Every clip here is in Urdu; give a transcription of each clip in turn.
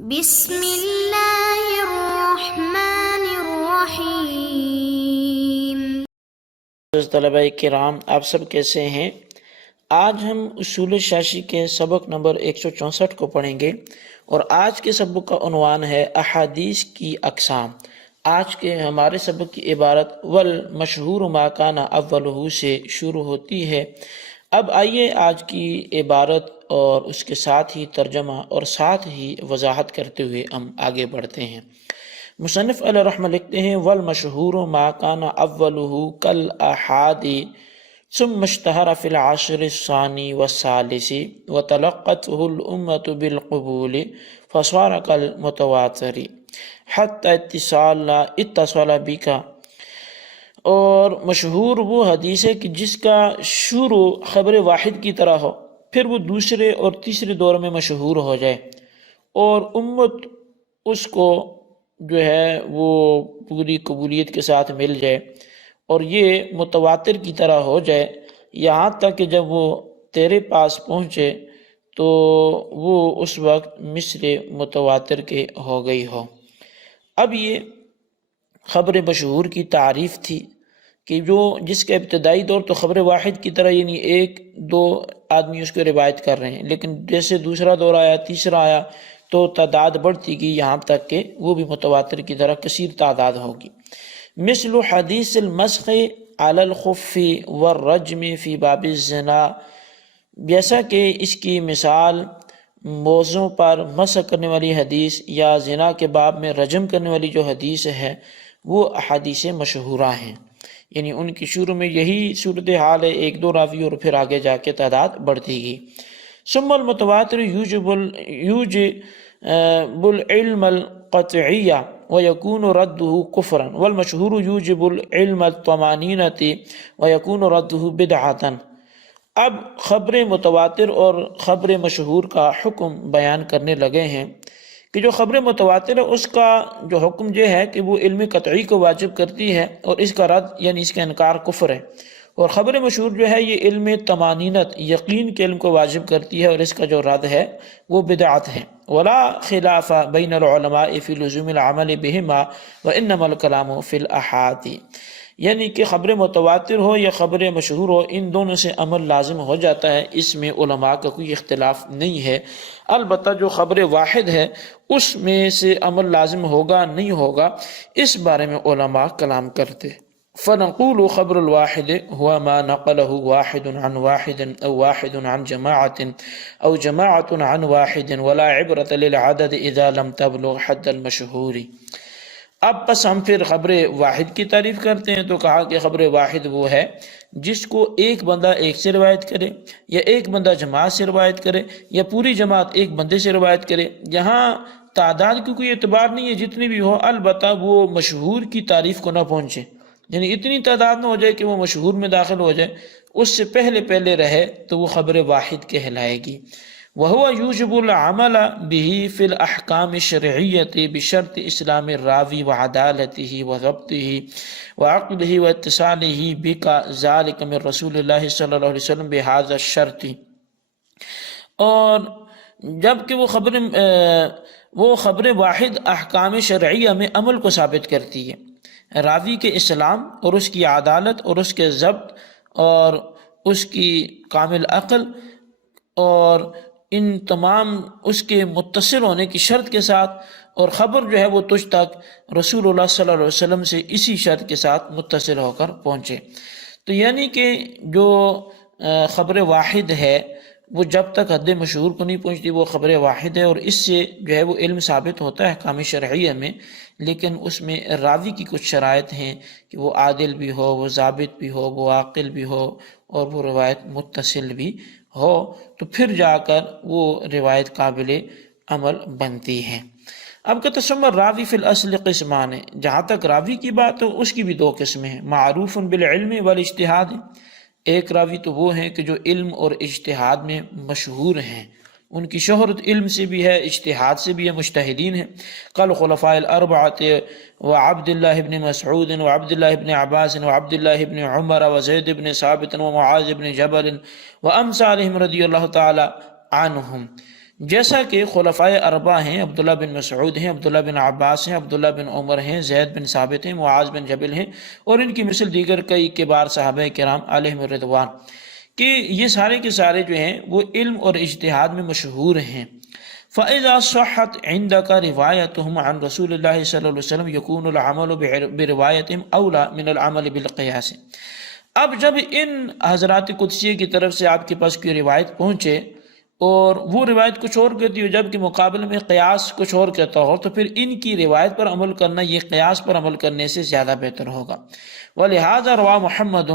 بسم اللہ الرحمن الرحیم۔ طلبہ کرام، آپ سب کیسے ہیں؟ آج ہم اصول شاشی کے سبق نمبر 164 کو پڑھیں گے، اور آج کے سبق کا عنوان ہے احادیث کی اقسام۔ آج کے ہمارے سبق کی عبارت والمشہور ما کان اولہ سے شروع ہوتی ہے۔ اب آئیے آج کی عبارت اور اس کے ساتھ ہی ترجمہ اور ساتھ ہی وضاحت کرتے ہوئے ہم آگے بڑھتے ہیں۔ مصنف علیہ رحمہ لکھتے ہیں والمشہور ما کان اولہ کالاحاد ثم اشتہر فی العصر الثانی والثالث وتلقته الامة بالقبول فصار کالمتواتر حتی اتصال بک۔ اور مشہور وہ حدیث ہے کہ جس کا شروع خبر واحد کی طرح ہو، پھر وہ دوسرے اور تیسرے دور میں مشہور ہو جائے، اور امت اس کو جو ہے وہ پوری قبولیت کے ساتھ مل جائے، اور یہ متواتر کی طرح ہو جائے، یہاں تک کہ جب وہ تیرے پاس پہنچے تو وہ اس وقت مثل متواتر کے ہو گئی ہو۔ اب یہ خبر مشہور کی تعریف تھی کہ جس کا ابتدائی دور تو خبر واحد کی طرح، یعنی ایک دو آدمی اس کو روایت کر رہے ہیں، لیکن جیسے دوسرا دور آیا، تیسرا آیا، تو تعداد بڑھتی گئی یہاں تک کہ وہ بھی متواتر کی طرح کثیر تعداد ہوگی۔ مثل حدیث المسخ علی الخف والرجم فی باب الزنا، جیسا کہ اس کی مثال موزوں پر مسح کرنے والی حدیث یا زنا کے باب میں رجم کرنے والی جو حدیث ہے وہ احادیث مشہورہ ہیں، یعنی ان کی شروع میں یہی صورتحال ہے، ایک دو راوی اور پھر آگے جا کے تعداد بڑھتی گئی۔ ثم المتواتر یوجب العلم القطعی ویکون رده کفرا والمشہور یوجب العلم الطمانینۃ ویکون رده بدعۃ۔ اب خبر متواتر اور خبر مشہور کا حکم بیان کرنے لگے ہیں کہ جو خبر متواتر ہے اس کا جو حکم یہ ہے کہ وہ علم قطعی کو واجب کرتی ہے، اور اس کا رد یعنی اس کا انکار کفر ہے، اور خبر مشہور جو ہے یہ علم طمانینت یقین کے علم کو واجب کرتی ہے، اور اس کا جو رد ہے وہ بدعت ہے۔ ولا خلاف بین العلماء فی لزوم العمل بہما وانما الکلام فی الاحاد، یعنی کہ خبر متواتر ہو یا خبر مشہور ہو، ان دونوں سے عمل لازم ہو جاتا ہے، اس میں علماء کا کوئی اختلاف نہیں ہے۔ البتہ جو خبر واحد ہے اس میں سے عمل لازم ہوگا نہیں ہوگا، اس بارے میں علماء کلام کرتے۔ فنقول خبر الواحد هو ما نقله واحد عن واحد او واحد عن جماعة او جماعة عن واحد ولا عبرة للعدد اذا لم تبلغ حد المشہور۔ اب بس ہم پھر خبر واحد کی تعریف کرتے ہیں، تو کہا کہ خبر واحد وہ ہے جس کو ایک بندہ ایک سے روایت کرے، یا ایک بندہ جماعت سے روایت کرے، یا پوری جماعت ایک بندے سے روایت کرے۔ یہاں تعداد کی کوئی اعتبار نہیں ہے، جتنی بھی ہو، البتہ وہ مشہور کی تعریف کو نہ پہنچے، یعنی اتنی تعداد نہ ہو جائے کہ وہ مشہور میں داخل ہو جائے، اس سے پہلے رہے تو وہ خبر واحد کہلائے گی۔ وهو يوجب العمل به في الأحكام الشرعية بشرط إسلام الراوي وعدالته وضبطه وعقله واتصاله بك ذلك من رسول الله صلى الله عليه وسلم بهذا الشرط۔ اور جب کہ وہ خبر واحد احکام شرعیہ میں عمل کو ثابت کرتی ہے، راوی کے اسلام اور اس کی عدالت اور اس کے ضبط اور اس کی کامل عقل اور ان تمام اس کے متصل ہونے کی شرط کے ساتھ، اور خبر جو ہے وہ تجھ تک رسول اللہ صلی اللہ علیہ وسلم سے اسی شرط کے ساتھ متصل ہو کر پہنچے۔ تو یعنی کہ جو خبر واحد ہے وہ جب تک حد مشہور کو نہیں پہنچتی وہ خبر واحد ہے، اور اس سے جو ہے وہ علم ثابت ہوتا ہے احکام شرعیہ میں، لیکن اس میں راوی کی کچھ شرائط ہیں کہ وہ عادل بھی ہو، وہ ضابط بھی ہو، وہ عاقل بھی ہو، اور وہ روایت متصل بھی ہو، تو پھر جا کر وہ روایت قابل عمل بنتی ہے۔ اب کا تسمر راوی فی الاصل قسمان ہے، جہاں تک راوی کی بات ہو اس کی بھی دو قسمیں ہیں، معروف بالعلم والاجتہاد۔ ایک راوی تو وہ ہیں کہ جو علم اور اجتہاد میں مشہور ہیں، ان کی شہرت علم سے بھی ہے، اجتہاد سے بھی ہے، مجتہدین ہیں، قال خلفاء الاربعۃ وعبد اللہ بن مسعود وعبد اللہ بن عباس وعبد اللہ بن عمر وزید بن ثابت ومعاذ بن جبل وامثالهم رضی اللہ تعالی عنہم۔ جیسا کہ خلفائے اربعہ ہیں، عبداللہ بن مسعود ہیں، عبداللہ بن عباس ہیں، عبداللہ بن عمر ہیں، زید بن ثابت ہیں، معاذ بن جبل ہیں، اور ان کی مثل دیگر کئی کبار صحابہ کرام علیہم الرضوان، کہ یہ سارے کے سارے جو ہیں وہ علم اور اجتہاد میں مشہور ہیں۔ فَإِذَا صَحَّتْ عِنْدَكَ رِوَایَتُهُمْ عَنْ رسول اللہ صلی اللہ علیہ وسلم يَكُونُ الْعَمَلُ بِرِوَایَتِهِمْ أَوْلَى مِنَ الْعَمَلِ بِالْقِيَاسِ۔ اب جب ان حضرات قدسیہ کی طرف سے آپ کے پاس کوئی روایت پہنچے اور وہ روایت کچھ اور کہتی ہو جبکہ مقابلے میں قیاس کچھ اور کہتا ہو، تو پھر ان کی روایت پر عمل کرنا یہ قیاس پر عمل کرنے سے زیادہ بہتر ہوگا۔ وَلِهَذَا روى محمد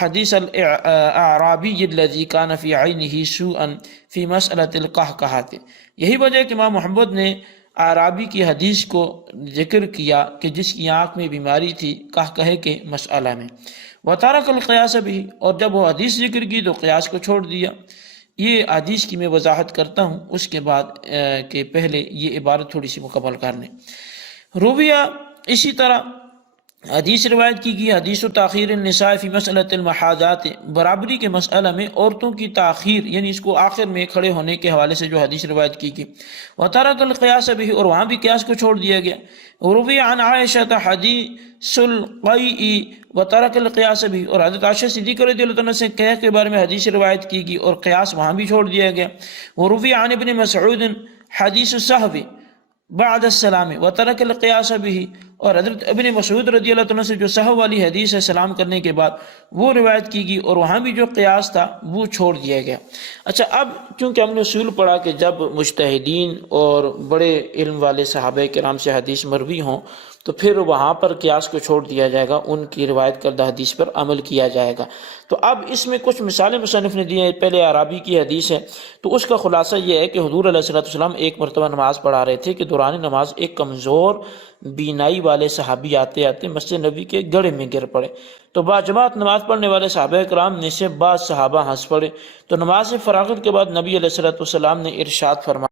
حدیث الاعرابی الذي كان في عينه سوءا في مسألة القهقهة۔ یہی وجہ ہے کہ امام محمد نے اعرابی کی حدیث کو ذکر کیا کہ جس کی آنکھ میں بیماری تھی قہقہے کے مسئلہ میں۔ وَتَرَكَ الْقِيَاسَ بِهِ، اور جب وہ حدیث ذکر کی تو قیاس کو چھوڑ دیا۔ یہ حدیث کی میں وضاحت کرتا ہوں اس کے بعد کہ پہلے یہ عبارت تھوڑی سی مکمل کر لیں۔ رویہ اسی طرح حدیث روایت کی گئی، حدیث و تاخیر النساء فی مسئلۃ المحاذات، برابری کے مسئلہ میں عورتوں کی تاخیر، یعنی اس کو آخر میں کھڑے ہونے کے حوالے سے جو حدیث روایت کی گئی۔ وترک القیاس بھی، اور وہاں بھی قیاس کو چھوڑ دیا گیا۔ روی عن عائشہ حدیث القیء وترک القیاس بھی، اور حضرت عائشہ صدیقہ رضی اللہ عنہ سے قیاس کے بارے میں حدیث روایت کی گئی اور قیاس وہاں بھی چھوڑ دیا گیا۔ وروی عن ابن مسعود حدیث السہو بعد السلام وترک القیاس بھی، اور حضرت ابن مسعود رضی اللہ عنہ سے جو سہو والی حدیث ہے سلام کرنے کے بعد وہ روایت کی گئی اور وہاں بھی جو قیاس تھا وہ چھوڑ دیا گیا۔ اچھا، اب چونکہ ہم نے اصول پڑھا کہ جب مجتہدین اور بڑے علم والے صحابہ کرام سے حدیث مروی ہوں تو پھر وہاں پر قیاس کو چھوڑ دیا جائے گا، ان کی روایت کردہ حدیث پر عمل کیا جائے گا۔ تو اب اس میں کچھ مثالیں مصنف نے دی ہیں۔ پہلے اعرابی کی حدیث ہے، تو اس کا خلاصہ یہ ہے کہ حضور علیہ السلام ایک مرتبہ نماز پڑھا رہے تھے کہ دوران نماز ایک کمزور بینائی والے صحابی آتے آتے مسجد نبی کے گڑھے میں گر پڑے، تو باجماعت نماز پڑھنے والے صحابہ کرام میں سے بعض صحابہ ہنس پڑے۔ تو نماز فراغت کے بعد نبی علیہ السلام نے ارشاد فرمایا،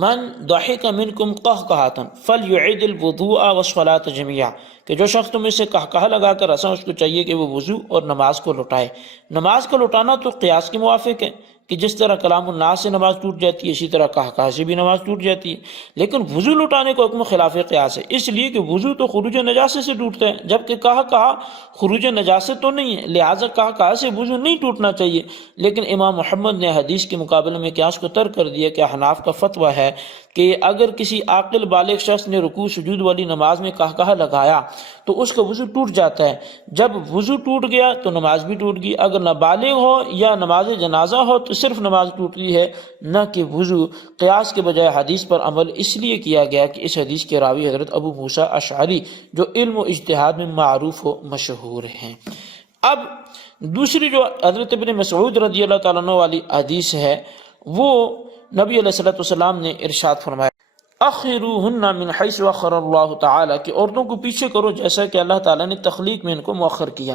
من ضحک منکم قہقہۃ فلیعد الوضوء والصلاۃ جميعا، کہ جو شخص تم میں سے قہقہہ لگا کر ہنسا اس کو چاہیے کہ وہ وضو اور نماز کو لوٹائے۔ نماز کو لوٹانا تو قیاس کے موافق ہے کہ جس طرح کلام الناس سے نماز ٹوٹ جاتی ہے اسی طرح قہقہہ سے بھی نماز ٹوٹ جاتی ہے، لیکن وضو لوٹانے کا حکم خلاف قیاس ہے، اس لیے کہ وضو تو خروج نجاست سے ٹوٹتا ہے جبکہ قہقہہ خروج نجاست تو نہیں ہے، لہٰذا قہقہہ سے وضو نہیں ٹوٹنا چاہیے۔ لیکن امام محمد نے حدیث کے مقابلے میں قیاس کو ترک کر دیا کہ احناف کا فتویٰ ہے کہ اگر کسی عاقل بالغ شخص نے رکوع سجود والی نماز میں قہقہہ لگایا تو اس کا وضو ٹوٹ جاتا ہے، جب وضو ٹوٹ گیا تو نماز بھی ٹوٹ گئی۔ اگر نہ بالغ ہو یا نماز جنازہ ہو تو صرف نماز ٹوٹتی ہے، نہ کہ وضو۔ قیاس کے بجائے حدیث پر عمل اس لیے کیا گیا کہ اس حدیث کے راوی حضرت ابو موسیٰ اشعری جو علم و اجتہاد میں معروف و مشہور ہیں۔ اب دوسری جو حضرت ابن مسعود رضی اللہ تعالیٰ عنہ والی حدیث ہے، وہ نبی علیہ السلام نے ارشاد فرمایا، اخروہن من حیث اخر اللہ تعالیٰ، کہ عورتوں کو پیچھے کرو جیسا کہ اللہ تعالیٰ نے تخلیق میں ان کو مؤخر کیا۔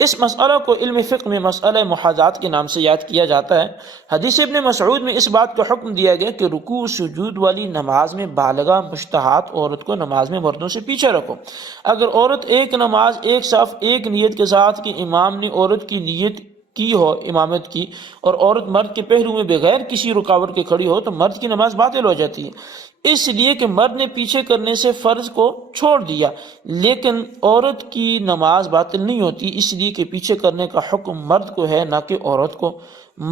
اس مسئلہ کو علم فقہ میں مسئلہ محاذات کے نام سے یاد کیا جاتا ہے۔ حدیث ابن مسعود میں اس بات کا حکم دیا گیا کہ رکوع سجود والی نماز میں بالغہ مستحاط عورت کو نماز میں مردوں سے پیچھے رکھو۔ اگر عورت ایک نماز ایک صف ایک نیت کے ساتھ کہ امام نے عورت کی نیت کی ہو امامت کی، اور عورت مرد کے پہلو میں بغیر کسی رکاوٹ کے کھڑی ہو تو مرد کی نماز باطل ہو جاتی ہے، اس لیے کہ مرد نے پیچھے کرنے سے فرض کو چھوڑ دیا، لیکن عورت کی نماز باطل نہیں ہوتی اس لیے کہ پیچھے کرنے کا حکم مرد کو ہے نہ کہ عورت کو،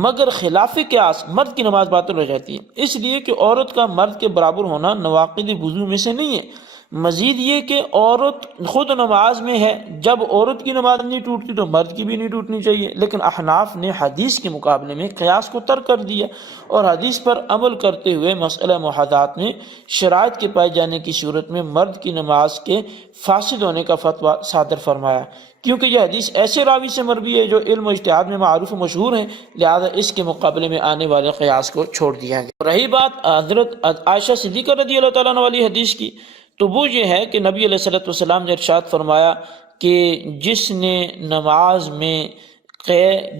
مگر خلاف قیاس مرد کی نماز باطل ہو جاتی ہے، اس لیے کہ عورت کا مرد کے برابر ہونا نواقض وضو میں سے نہیں ہے۔ مزید یہ کہ عورت خود نماز میں ہے، جب عورت کی نماز نہیں ٹوٹتی تو مرد کی بھی نہیں ٹوٹنی چاہیے، لیکن احناف نے حدیث کے مقابلے میں قیاس کو ترک کر دیا اور حدیث پر عمل کرتے ہوئے مسئلہ محاذات میں شرائط کے پائے جانے کی صورت میں مرد کی نماز کے فاسد ہونے کا فتویٰ صادر فرمایا، کیونکہ یہ حدیث ایسے راوی سے مروی ہے جو علم و اجتہاد میں معروف و مشہور ہیں، لہذا اس کے مقابلے میں آنے والے قیاس کو چھوڑ دیا گیا۔ رہی بات حضرت عائشہ صدیقہ رضی اللہ تعالیٰ عنہ والی حدیث کی، تو وہ یہ ہے کہ نبی علیہ السلام نے ارشاد فرمایا کہ جس نے نماز میں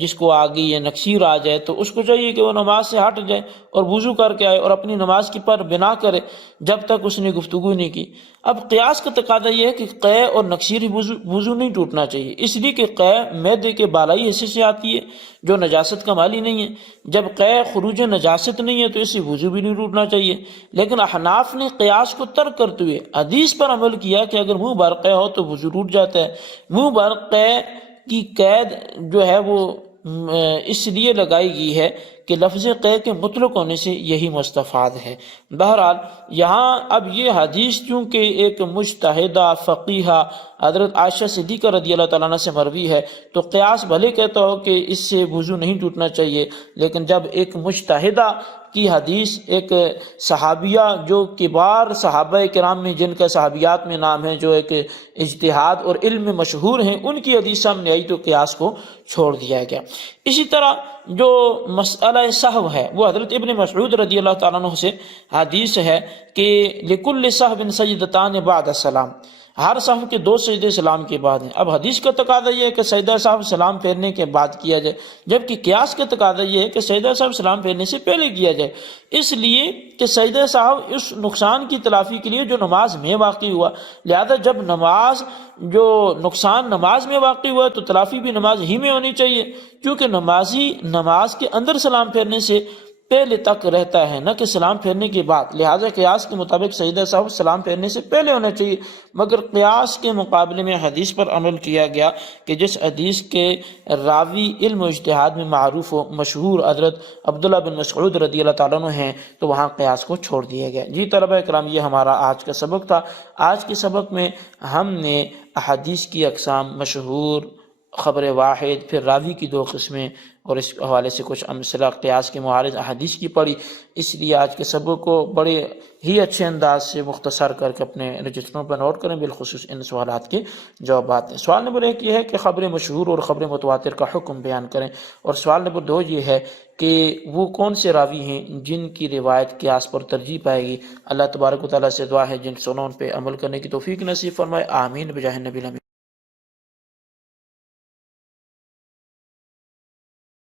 جس کو آگے یہ نقصیر آ جائے تو اس کو چاہیے کہ وہ نماز سے ہٹ جائے اور وضو کر کے آئے اور اپنی نماز کی پر بنا کرے جب تک اس نے گفتگو نہیں کی۔ اب قیاس کا تقاضا یہ ہے کہ قے اور نقصیر وضو نہیں ٹوٹنا چاہیے، اس لیے کہ قے معدے کے بالائی حصے سے آتی ہے جو نجاست کا مالی نہیں ہے۔ جب قے خروج نجاست نہیں ہے تو اس سے وضو بھی نہیں ٹوٹنا چاہیے۔ لیکن احناف نے قیاس کو ترک کرتے ہوئے حدیث پر عمل کیا کہ اگر منہ بھر قے ہو تو وضو ٹوٹ جاتا ہے۔ منہ بھر قے کی قید جو ہے وہ اس لیے لگائی گئی ہے کہ لفظ قے کے مطلق ہونے سے یہی مستفاد ہے۔ بہرحال یہاں اب یہ حدیث چونکہ ایک مجتہدہ فقیہہ حضرت عائشہ صدیقہ رضی اللہ تعالیٰ عنہ سے مروی ہے تو قیاس بھلے کہتا ہو کہ اس سے وضو نہیں ٹوٹنا چاہیے، لیکن جب ایک مجتہدہ کی حدیث، ایک صحابیہ جو کبار صحابہ کرام میں جن کا صحابیات میں نام ہے، جو ایک اجتہاد اور علم میں مشہور ہیں، ان کی حدیث سامنے آئی تو قیاس کو چھوڑ دیا گیا۔ اسی طرح جو مسئلہ سہو ہے وہ حضرت ابن مسعود رضی اللہ تعالیٰ عنہ سے حدیث ہے کہ لکل سہو سجدتان بعد السلام، ہر سہو کے 2 سجدے سلام کے بعد ہیں۔ اب حدیث کا تقاضا یہ ہے کہ سجدہ سہو سلام پھیرنے کے بعد کیا جائے، جبکہ قیاس کا تقاضا یہ ہے کہ سجدہ سہو سلام پھیرنے سے پہلے کیا جائے، اس لیے کہ سجدہ سہو اس نقصان کی تلافی کے لیے جو نماز میں واقع ہوا، لہذا جب نقصان نماز میں واقع ہوا تو تلافی بھی نماز ہی میں ہونی چاہیے، کیونکہ نمازی نماز کے اندر سلام پھیرنے سے پہلے تک رہتا ہے نہ کہ سلام پھیرنے کے بعد، لہٰذا قیاس کے مطابق سجدہ سہو سلام پھیرنے سے پہلے ہونا چاہیے۔ مگر قیاس کے مقابلے میں حدیث پر عمل کیا گیا کہ جس حدیث کے راوی علم و اجتہاد میں معروف و مشہور حضرت عبداللہ بن مسعود رضی اللہ تعالیٰ عنہ ہیں تو وہاں قیاس کو چھوڑ دیا گیا۔ جی طلبہ کرام، یہ ہمارا آج کا سبق تھا۔ آج کے سبق میں ہم نے احادیث کی اقسام، مشہور، خبر واحد، پھر راوی کی 2 قسمیں اور اس حوالے سے کچھ امثلہ قیاس کے معارض احادیث کی پڑھی۔ اس لیے آج کے سبق کو بڑے ہی اچھے انداز سے مختصر کر کے اپنے رجسٹروں پر نوٹ کریں، بالخصوص ان سوالات کے جوابات ہیں۔ سوال نمبر 1 یہ ہے کہ خبر مشہور اور خبر متواتر کا حکم بیان کریں، اور سوال نمبر 2 یہ ہے کہ وہ کون سے راوی ہیں جن کی روایت قیاس پر ترجیح پائے گی۔ اللہ تبارک و تعالیٰ سے دعا ہے جن سنوں پہ عمل کرنے کی توفیق نصیب فرمائے، آمین بجاہ نبی الامین۔